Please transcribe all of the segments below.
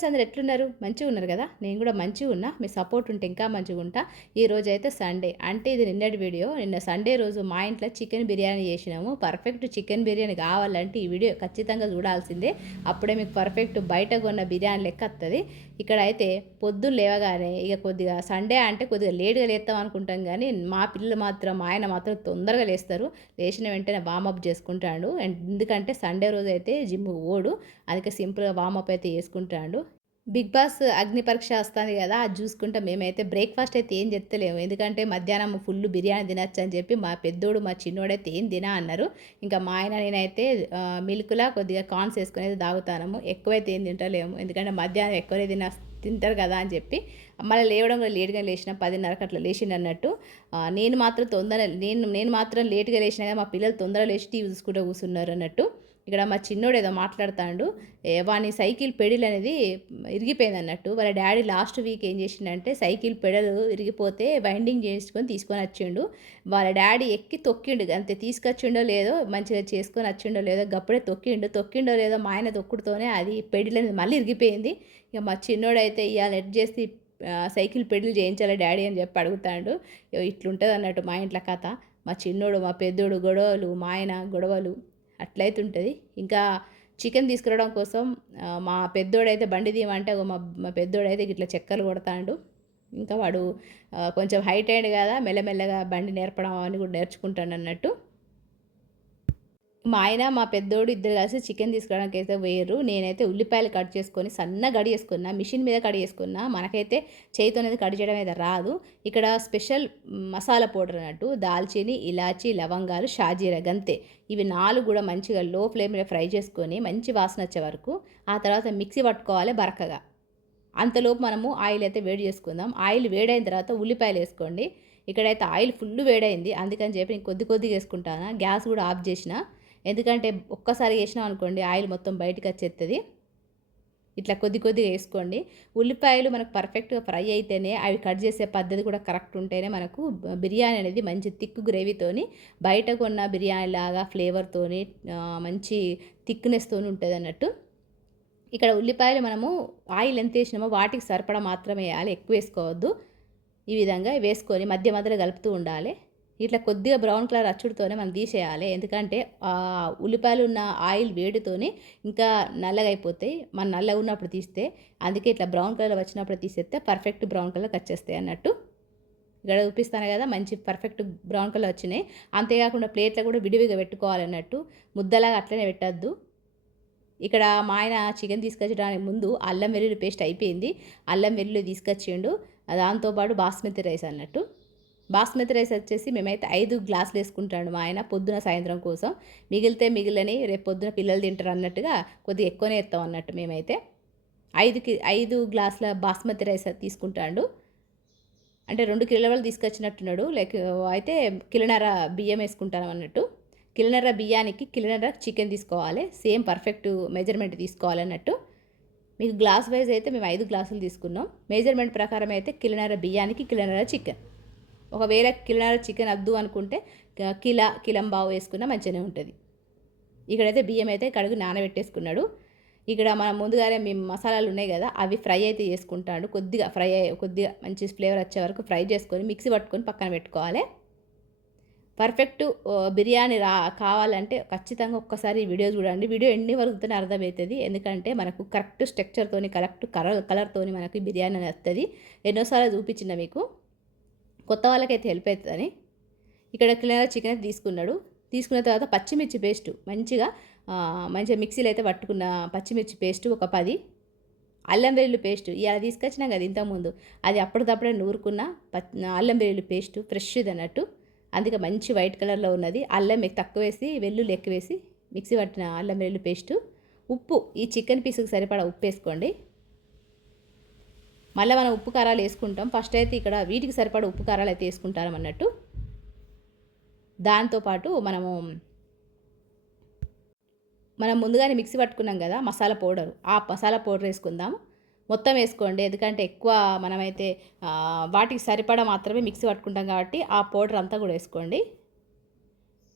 Friends అందరూ ఎట్లున్నారు? మంచిగా ఉన్నారు కదా? నేను కూడా మంచిగా ఉన్నా. మీ సపోర్ట్ ఉంటే ఇంకా మంచిగా ఉంటా. ఈరోజైతే సండే అంటే ఇది నిన్నటి వీడియో. నిన్న సండే రోజు మా ఇంట్లో చికెన్ బిర్యానీ చేసినాము. పర్ఫెక్ట్ చికెన్ బిర్యానీ కావాలంటే ఈ వీడియో ఖచ్చితంగా చూడాల్సిందే. అప్పుడే మీకు పర్ఫెక్ట్ బయట కొన్న బిర్యానీ లెక్క వస్తుంది. ఇక్కడ అయితే పొద్దున్న లేవగానే ఇక కొద్దిగా సండే అంటే కొద్దిగా లేట్గా లేస్తాం అనుకుంటాం కానీ మా పిల్లలు మాత్రం మా ఆయన మాత్రం తొందరగా లేస్తారు. లేచిన వెంటనే వామప్ చేసుకుంటాడు. ఎందుకంటే సండే రోజు అయితే జిమ్కి పోడు. అందుకే సింపుల్గా వామప్ అయితే చేసుకుంటాడు. బిగ్ బాస్ అగ్ని పరీక్ష వస్తుంది కదా, అది చూసుకుంటే మేమైతే బ్రేక్ఫాస్ట్ అయితే ఏం చెప్తలేము. ఎందుకంటే మధ్యాహ్నం ఫుల్ బిర్యానీ తినచ్చు అని చెప్పి మా పెద్దోడు మా చిన్నోడైతే ఏం తినా అన్నారు. ఇంకా మా ఆయన నేనైతే మిల్క్లా కొద్దిగా కార్న్స్ వేసుకుని అయితే తాగుతాము. ఎక్కువైతే ఏం తింటలేము, ఎందుకంటే మధ్యాహ్నం ఎక్కువనే తింటారు కదా అని చెప్పి. మళ్ళీ లేవడం కూడా లేట్గా లేచిన 10:30కి అట్లా లేచిండు అన్నట్టు. నేను మాత్రం నేను మాత్రం లేట్గా లేచినా కదా మా పిల్లలు తొందరగా లేచి టీవీ చూసుకుంటూ కూర్చున్నారు అన్నట్టు. ఇక్కడ మా చిన్నోడు ఏదో మాట్లాడుతాడు. వాని సైకిల్ పెడిల్ అనేది ఇరిగిపోయింది అన్నట్టు. వాళ్ళ డాడీ లాస్ట్ వీక్ ఏం చేసిండంటే సైకిల్ పెడలు ఇరిగిపోతే వైండింగ్ తీసుకొని వచ్చిండు. వాళ్ళ డాడీ ఎక్కి తొక్కిండు, అంతే. తీసుకొచ్చిండో లేదో, మంచిగా చేసుకొని వచ్చిండో లేదో, గప్పుడే తొక్కిండో లేదో మా ఆయన తొక్కుడుతోనే అది పెడిల్ అనేది మళ్ళీ ఇరిగిపోయింది. ఇక మా చిన్నోడైతే ఇవాళ ఎడ్ చేసి సైకిల్ పెడిల్ చేయించాలి డాడీ అని చెప్పి అడుగుతాడు. ఇట్లుంటుంది అన్నట్టు మా ఇంట్లో కథ. మా చిన్నోడు మా పెద్దోడు గొడవలు, మా ఆయన గొడవలు అట్లయితే ఉంటుంది. ఇంకా చికెన్ తీసుకురావడం కోసం మా పెద్దోడైతే బండి తీయమంటే మా మా పెద్దోడైతే ఇట్లా చక్కర్లు కొడతాడు. ఇంకా వాడు కొంచెం హైట్ అయ్యాడు కదా, మెల్లమెల్లగా బండి నేర్పడం అని కూడా నేర్చుకుంటాడు అన్నట్టు. మా ఆయన మా పెద్దోడు ఇద్దరు కలిసి చికెన్ తీసుకురావడానికి అయితే వేయరు. నేనైతే ఉల్లిపాయలు కట్ చేసుకొని సన్నగా కట్ చేసుకున్నా, మిషన్ మీద కట్ చేసుకున్నా. మనకైతే చేతితో అనేది కట్ చేయడం అయితే రాదు. ఇక్కడ స్పెషల్ మసాలా పౌడర్ అన్నట్టు దాల్చిని, ఇలాచి, లవంగాలు, షాజీరా గంతే. ఇవి 4 కూడా మంచిగా లో ఫ్లేమ్ మీద ఫ్రై చేసుకొని మంచి వాసన వచ్చే వరకు ఆ తర్వాత మిక్సీ పట్టుకోవాలి బరకగా. అంతలోపు మనము ఆయిల్ అయితే వేడి చేసుకుందాం. ఆయిల్ వేడైన తర్వాత ఉల్లిపాయలు వేసుకోండి. ఇక్కడైతే ఆయిల్ ఫుల్ వేడైంది, అందుకని చెప్పి నేను కొద్దిగా వేసుకుంటాను. గ్యాస్ కూడా ఆఫ్ చేసిన, ఎందుకంటే ఒక్కసారి వేసినాం అనుకోండి ఆయిల్ మొత్తం బయటకు వచ్చేస్తుంది. ఇట్లా కొద్దిగా వేసుకోండి. ఉల్లిపాయలు మనకు పర్ఫెక్ట్గా ఫ్రై అయితేనే, అవి కట్ చేసే పద్ధతి కూడా కరెక్ట్ ఉంటేనే మనకు బిర్యానీ అనేది మంచి థిక్ గ్రేవీతోని, బయట కొన్న బిర్యానీ లాగా ఫ్లేవర్తోని మంచి థిక్నెస్తోని ఉంటుంది అన్నట్టు. ఇక్కడ ఉల్లిపాయలు మనము ఆయిల్ ఎంత వేసినామో వాటికి సరిపడా మాత్రమే వేయాలి, ఎక్కువ వేసుకోవద్దు. ఈ విధంగా వేసుకొని మధ్య మధ్యలో కలుపుతూ ఉండాలి. ఇట్లా కొద్దిగా బ్రౌన్ కలర్ అచ్చుడుతోనే మనం తీసేయాలి, ఎందుకంటే ఉల్లిపాయలు ఉన్న ఆయిల్ వేడితోనే ఇంకా నల్లగా అయిపోతాయి. మన నల్లగా ఉన్నప్పుడు తీస్తే, అందుకే ఇట్లా బ్రౌన్ కలర్ వచ్చినప్పుడు తీసేస్తే పర్ఫెక్ట్ బ్రౌన్ కలర్ వచ్చేస్తాయి అన్నట్టు. ఇక్కడ చూపిస్తాను కదా, మంచి పర్ఫెక్ట్ బ్రౌన్ కలర్ వచ్చినాయి. అంతేకాకుండా ప్లేట్లో కూడా విడివిగా పెట్టుకోవాలన్నట్టు, ముద్దలాగా అట్లనే పెట్టద్దు. ఇక్కడ మా ఆయన చికెన్ తీసుకొచ్చడానికి ముందు అల్లం వెల్లుల్లి పేస్ట్ అయిపోయింది. అల్లం వెల్లుల్లి తీసుకొచ్చిండు. దాంతోపాటు బాస్మతి రైస్ అన్నట్టు. బాస్మతి రైస్ వచ్చేసి మేమైతే 5 గ్లాసులు వేసుకుంటాడు మా ఆయన పొద్దున సాయంత్రం కోసం. మిగిలితే మిగిలిని రేపు పొద్దున పిల్లలు తింటారు అన్నట్టుగా కొద్దిగా ఎక్కువనే ఎత్తాం అన్నట్టు. మేమైతే 5 గ్లాసుల బాస్మతి రైస్ తీసుకుంటాడు. అంటే 2 కిలోలు తీసుకొచ్చినట్టున్నాడు. అయితే కిలోన్నర బియ్యం వేసుకుంటాను అన్నట్టు. కిలోన్నర బియ్యానికి కిలోన్నర చికెన్ తీసుకోవాలి. సేమ్ పర్ఫెక్ట్ మెజర్మెంట్ తీసుకోవాలన్నట్టు. మీకు గ్లాస్ వైజ్ అయితే మేము 5 గ్లాసులు తీసుకున్నాం. మెజర్మెంట్ ప్రకారం అయితే కిలోన్నర బియ్యానికి కిలోన్నర చికెన్. ఒకవేళ కిలోన్నర చికెన్ వద్దు అనుకుంటే కిలంబావు వేసుకున్నా మంచిగానే ఉంటుంది. ఇక్కడైతే బియ్యం అయితే కడుగు నానబెట్టేసుకున్నాడు. ఇక్కడ మనం ముందుగానే మేము మసాలాలు ఉన్నాయి కదా, అవి ఫ్రై అయితే చేసుకుంటాడు. కొద్దిగా మంచి ఫ్లేవర్ వచ్చే వరకు ఫ్రై చేసుకొని మిక్సీ పట్టుకొని పక్కన పెట్టుకోవాలి. పర్ఫెక్ట్ బిర్యానీ కావాలంటే ఖచ్చితంగా ఒక్కసారి వీడియో చూడండి. వీడియో ఎన్ని వరకుతోనే అర్థమవుతుంది, ఎందుకంటే మనకు కరెక్ట్ స్ట్రక్చర్తోని కరెక్ట్ కలర్తోని మనకి బిర్యానీ అనేది వస్తుంది. ఎన్నోసార్లు చూపించిన మీకు, కొత్త వాళ్ళకైతే హెల్ప్ అవుతుందని. ఇక్కడ కిలోన్నర చికెన్ అయితే తీసుకున్న తర్వాత పచ్చిమిర్చి పేస్ట్ మంచిగా మిక్సీలో అయితే పట్టుకున్న పచ్చిమిర్చి పేస్ట్ ఒక 10, అల్లం వెల్లుల్లి పేస్ట్ ఇలా తీసుకొచ్చినాం కదా ఇంతకుముందు, అది అప్పటికప్పుడే నూరుకున్న అల్లం వెల్లుల్లి పేస్ట్ ఫ్రెష్ది అన్నట్టు. అందుకే మంచి వైట్ కలర్లో ఉన్నది. అల్లం తక్కువ వేసి వెల్లుల్లి ఎక్కువ వేసి మిక్సీ పట్టిన అల్లం వెల్లుల్లి పేస్టు. ఉప్పు, ఈ చికెన్ పీసుకి సరిపడా ఉప్పు వేసుకోండి. మళ్ళీ మనం ఉప్పు కారాలు వేసుకుంటాం. ఫస్ట్ అయితే ఇక్కడ వీటికి సరిపడా ఉప్పు కారాలు అయితే వేసుకుంటాం అన్నట్టు. దాంతోపాటు మనం ముందుగానే మిక్సీ పట్టుకున్నాం కదా మసాలా పౌడర్, ఆ మసాలా పౌడర్ వేసుకుందాం. మొత్తం వేసుకోండి, ఎందుకంటే ఎక్కువ మనమైతే వాటికి సరిపడా మాత్రమే మిక్సీ పట్టుకుంటాం కాబట్టి ఆ పౌడర్ అంతా కూడా వేసుకోండి.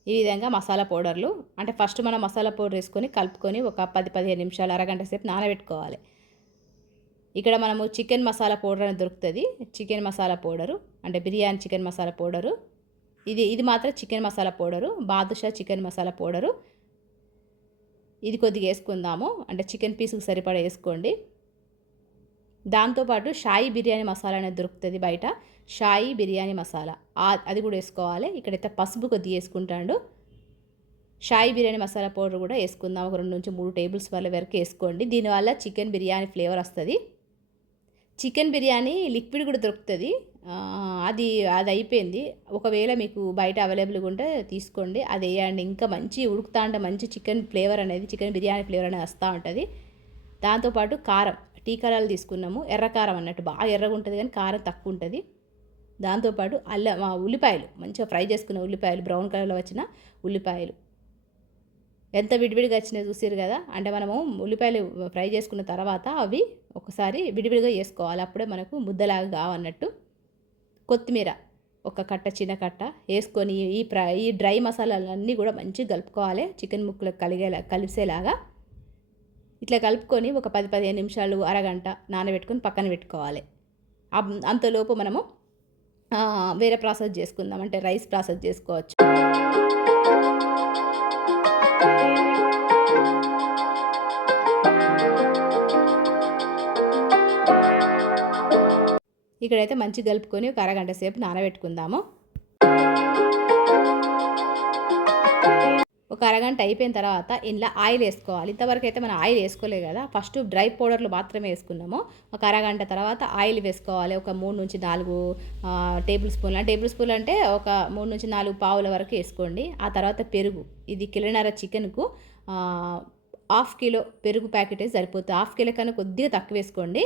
ఈ విధంగా మసాలా పౌడర్లు అంటే ఫస్ట్ మనం మసాలా పౌడర్ వేసుకొని కలుపుకొని ఒక 10-15 నిమిషాలు, అరగంట సేపు నానబెట్టుకోవాలి. ఇక్కడ మనము చికెన్ మసాలా పౌడర్ అని దొరుకుతుంది. చికెన్ మసాలా పౌడరు అంటే బిర్యానీ చికెన్ మసాలా పౌడరు. ఇది మాత్రం chicken masala powder. Badusha chicken masala powder. ఇది కొద్దిగా వేసుకుందాము. అంటే చికెన్ పీసుకు సరిపడా వేసుకోండి. దాంతోపాటు షాయి బిర్యానీ మసాలా అనేది దొరుకుతుంది బయట. షాయి బిర్యానీ మసాలా అది కూడా వేసుకోవాలి. ఇక్కడైతే పసుపు కొద్దిగా వేసుకుంటాడు. షాయి బిర్యానీ మసాలా పౌడర్ కూడా వేసుకుందాం. ఒక 2 నుంచి 3 టేబుల్ స్పూన్ల వరకు వేసుకోండి. దీనివల్ల చికెన్ బిర్యానీ ఫ్లేవర్ వస్తుంది. చికెన్ బిర్యానీ లిక్విడ్ కూడా దొరుకుతుంది. అది అయిపోయింది. ఒకవేళ మీకు బయట అవైలబుల్గా ఉంటే తీసుకోండి, అది వేయండి. ఇంకా మంచి ఉడుకుతా అంటే మంచి చికెన్ ఫ్లేవర్ అనేది, చికెన్ బిర్యానీ ఫ్లేవర్ అనేది వస్తూ ఉంటుంది. దాంతోపాటు కారం, టీ కలర్లు తీసుకున్నాము. ఎర్రకారం అన్నట్టు బాగా ఎర్రగా ఉంటుంది కానీ కారం తక్కువ ఉంటుంది. దాంతోపాటు ఉల్లిపాయలు మంచిగా ఫ్రై చేసుకున్న ఉల్లిపాయలు, బ్రౌన్ కలర్లో వచ్చిన ఉల్లిపాయలు ఎంత విడివిడిగా వచ్చినాయి చూసారు కదా. అంటే మనము ఉల్లిపాయలు ఫ్రై చేసుకున్న తర్వాత అవి ఒకసారి విడివిడిగా వేసుకోవాలి, అప్పుడే మనకు ముద్దలాగా కావన్నట్టు. కొత్తిమీర ఒక కట్ట, చిన్న కట్ట వేసుకొని ఈ డ్రై మసాలాలన్నీ కూడా మంచిగా కలుపుకోవాలి. చికెన్ ముక్కలకు కలిసేలాగా ఇట్లా కలుపుకొని ఒక 10-15 నిమిషాలు, అరగంట నానబెట్టుకొని పక్కన పెట్టుకోవాలి. అంతలోపు మనము వేరే ప్రాసెస్ చేసుకుందాం. అంటే రైస్ ప్రాసెస్ చేసుకోవచ్చు. ఇక్కడైతే మంచిగా కలుపుకొని ఒక అరగంట సేపు నానబెట్టుకుందాము. ఒక అరగంట అయిపోయిన తర్వాత ఇందులో ఆయిల్ వేసుకోవాలి. ఇంతవరకు అయితే మనం ఆయిల్ వేసుకోలేదు కదా. ఫస్ట్ డ్రై పౌడర్లు మాత్రమే వేసుకున్నాము. ఒక అరగంట తర్వాత ఆయిల్ వేసుకోవాలి. ఒక 3 నుంచి 4 టేబుల్ స్పూన్లు అంటే ఒక 3 నుంచి 4 పావుల వరకు వేసుకోండి. ఆ తర్వాత పెరుగు, ఇది కిలోన్నర చికెన్కు 1/2 కిలో పెరుగు ప్యాకెట్ అయితే సరిపోతుంది. 1/2 కిలో కన్నా కొద్దిగా తక్కువ వేసుకోండి.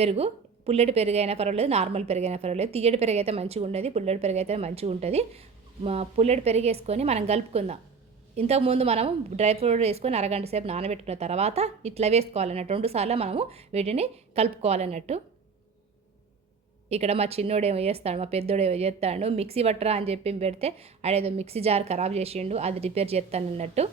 పెరుగు పుల్లటి పెరుగు అయినా పర్వాలేదు, నార్మల్ పెరుగు అయినా పర్వాలేదు. తీయటి పెరుగు అయితే మంచిగా ఉండదు, పుల్లటి పెరుగు అయితే మంచిగా ఉంటుంది. పుల్లటి పెరుగు వేసుకొని మనం కలుపుకుందాం. ఇంతకుముందు మనము డ్రై ఫ్రూట్ వేసుకొని అరగంట సేపు నానబెట్టుకున్న తర్వాత ఇట్లా వేసుకోవాలన్నట్టు. 2 సార్లు మనము వీటిని కలుపుకోవాలన్నట్టు. ఇక్కడ మా చిన్నోడు ఏమో చేస్తాడు, మా పెద్దోడు ఏమో చేస్తాడు. మిక్సీ పట్టరా అని చెప్పి పెడితే ఆడేదో మిక్సీ జార్ ఖరాబ్ చేసిండు, అది రిపేర్ చేస్తానన్నట్టు.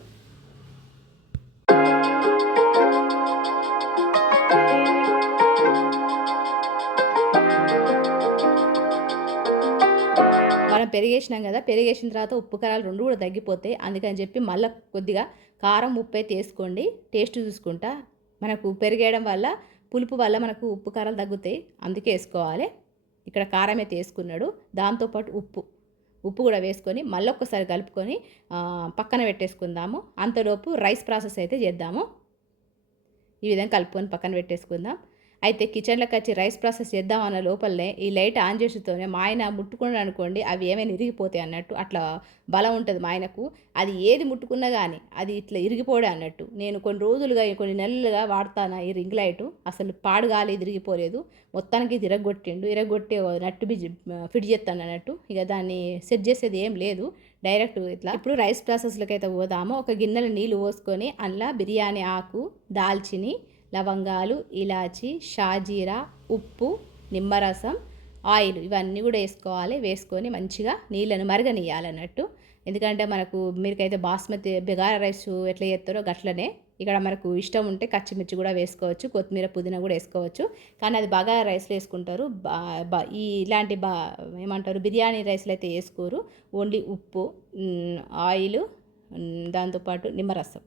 మనం పెరిగేసినాం కదా, పెరిగేసిన తర్వాత ఉప్పు కారాలు 2 కూడా తగ్గిపోతాయి. అందుకని చెప్పి మళ్ళీ కొద్దిగా కారం, ఉప్పు అయితే వేసుకోండి. టేస్ట్ చూసుకుంటా. మనకు పెరిగేయడం వల్ల, పులుపు వల్ల మనకు ఉప్పు కారాలు తగ్గుతాయి, అందుకే వేసుకోవాలి. ఇక్కడ కారం అయితే వేసుకున్నాడు. దాంతోపాటు ఉప్పు కూడా వేసుకొని మళ్ళీ ఒక్కసారి కలుపుకొని పక్కన పెట్టేసుకుందాము. అంతలోపు రైస్ ప్రాసెస్ అయితే చేద్దాము. ఈ విధంగా కలుపుకొని పక్కన పెట్టేసుకుందాం. అయితే కిచెన్లోకి వచ్చి రైస్ ప్రాసెస్ చేద్దామన్న లోపలనే ఈ లైట్ ఆన్ చేసేతోనే మా ఆయన ముట్టుకున్నాడు అనుకోండి, అవి ఏమైనా ఇరిగిపోతాయి అన్నట్టు. అట్లా బలం ఉంటుంది మా ఆయనకు. అది ఏది ముట్టుకున్నా కానీ అది ఇట్లా ఇరిగిపోడే అన్నట్టు. నేను కొన్ని నెలలుగా వాడతాను ఈ రింగ్ లైటు. అసలు పాడు కాలేదు, ఇరిగిపోలేదు. మొత్తానికి ఇరగొట్టి నట్టు బిజి ఫిట్ చేస్తాను అన్నట్టు. ఇక దాన్ని సెట్ చేసేది ఏం లేదు, డైరెక్ట్ ఇట్లా. ఇప్పుడు రైస్ ప్రాసెస్లోకి అయితే పోదాము. ఒక గిన్నెలో నీళ్ళు పోసుకొని అందులో బిర్యానీ ఆకు, దాల్చిని, లవంగాలు, ఇలాచి, షాజీరా, ఉప్పు, నిమ్మరసం, ఆయిల్ ఇవన్నీ కూడా వేసుకొని మంచిగా నీళ్ళను మరగనియాలన్నట్టు. ఎందుకంటే మనకు మీరుకైతే బాస్మతి బగారా రైస్ ఎట్లా చేస్తారో గట్లనే ఇక్కడ మనకు ఇష్టం ఉంటే పచ్చిమిర్చి కూడా వేసుకోవచ్చు, కొత్తిమీర, పుదీనా కూడా వేసుకోవచ్చు. కానీ అది బగారా రైస్లో వేసుకుంటారు. ఇలాంటి ఏమంటారు బిర్యానీ రైస్లో అయితే వేసుకోరు. ఓన్లీ ఉప్పు, ఆయిల్, దాంతోపాటు నిమ్మరసం,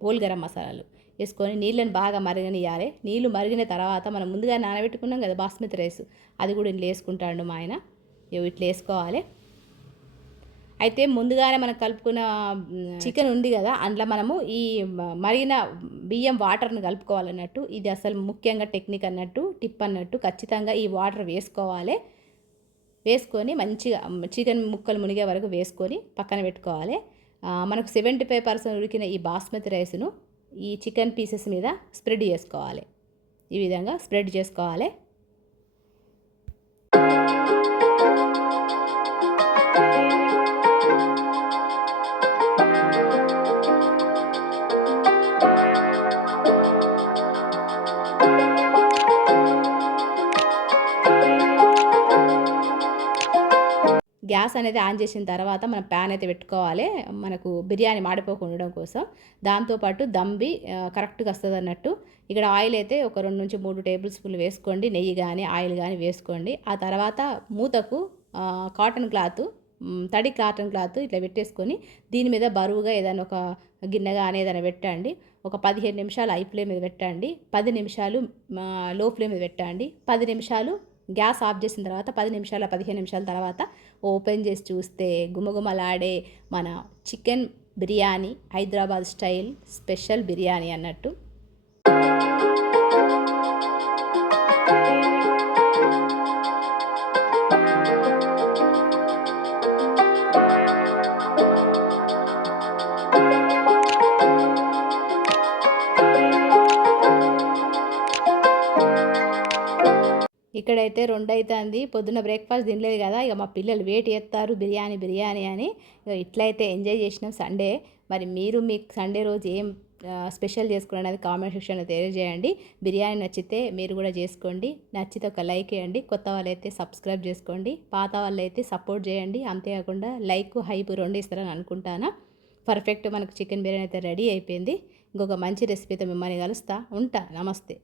హోల్ గరం మసాలాలు వేసుకొని నీళ్ళని బాగా మరగనియాలి. నీళ్ళు మరిగిన తర్వాత మనం ముందుగా నానబెట్టుకున్నాం కదా బాస్మతి రైస్, అది కూడా ఇంట్లో వేసుకుంటాడు మా ఆయన. ఇట్లా వేసుకోవాలి. అయితే ముందుగానే మనం కలుపుకున్న చికెన్ ఉంది కదా, అందులో మనము ఈ మరిగిన బియ్యం వాటర్ని కలుపుకోవాలన్నట్టు. ఇది అసలు ముఖ్యంగా టెక్నిక్ అన్నట్టు, టిప్ అన్నట్టు. ఖచ్చితంగా ఈ వాటర్ వేసుకోవాలి. వేసుకొని మంచిగా చికెన్ ముక్కలు మునిగే వరకు వేసుకొని పక్కన పెట్టుకోవాలి. మనకు 75% ఉడికిన ఈ బాస్మతి రైస్ను ఈ చికెన్ పీసెస్ మీద స్ప్రెడ్ చేసుకోవాలి. ఈ విధంగా స్ప్రెడ్ చేసుకోవాలి. గ్యాస్ అనేది ఆన్ చేసిన తర్వాత మనం ప్యాన్ అయితే పెట్టుకోవాలి, మనకు బిర్యానీ మాడిపోకుండా ఉండడం కోసం. దాంతోపాటు దమ్బి కరెక్ట్గా వస్తుంది అన్నట్టు. ఇక్కడ ఆయిల్ అయితే ఒక 2-3 టేబుల్ స్పూన్లు వేసుకోండి, నెయ్యి కానీ ఆయిల్ కానీ వేసుకోండి. ఆ తర్వాత మూతకు కాటన్ క్లాత్, తడి కాటన్ క్లాత్ ఇట్లా పెట్టేసుకొని దీని మీద బరువుగా ఏదైనా ఒక గిన్నె కానీ ఏదైనా పెట్టండి. ఒక 15 నిమిషాలు హై ఫ్లేమ్ మీద పెట్టండి, 10 నిమిషాలు లో ఫ్లేమ్ మీద పెట్టండి. 10 నిమిషాలు గ్యాస్ ఆఫ్ చేసిన తర్వాత 15 నిమిషాల తర్వాత ఓపెన్ చేసి చూస్తే గుమగుమలాడే మన chicken biryani, Hyderabad style special biryani అన్నట్టు. ఇక్కడైతే 2 అయితుంది. పొద్దున్న బ్రేక్‌ఫాస్ట్ తినలేదు కదా! ఇక మా పిల్లలు వెయిట్ చేత్తారు బిర్యానీ, బిర్యానీ అని. ఇగ ఇట్లయితే ఎంజాయ్ చేసినాం సండే. మరి మీరు మీ సండే రోజు ఏం స్పెషల్ చేసుకున్నారనేది కామెంట్ సెక్షన్‌లో తెలియజేయండి. బిర్యానీ నచ్చితే మీరు కూడా చేసుకోండి. నచ్చితే ఒక లైక్ ఎయండి. కొత్త వాళ్ళైతే సబ్స్క్రైబ్ చేసుకోండి. పాత వాళ్ళైతే సపోర్ట్ చేయండి. అంతేకాకుండా లైక్, హైప్ 2 ఇస్తారని అనుకుంటాను. పర్ఫెక్ట్ మనకు చికెన్ బిర్యానీ అయితే రెడీ అయిపోయింది. ఇంకొక మంచి రెసిపీతో మిమ్మల్ని కలుస్తా. ఉంటా. నమస్తే.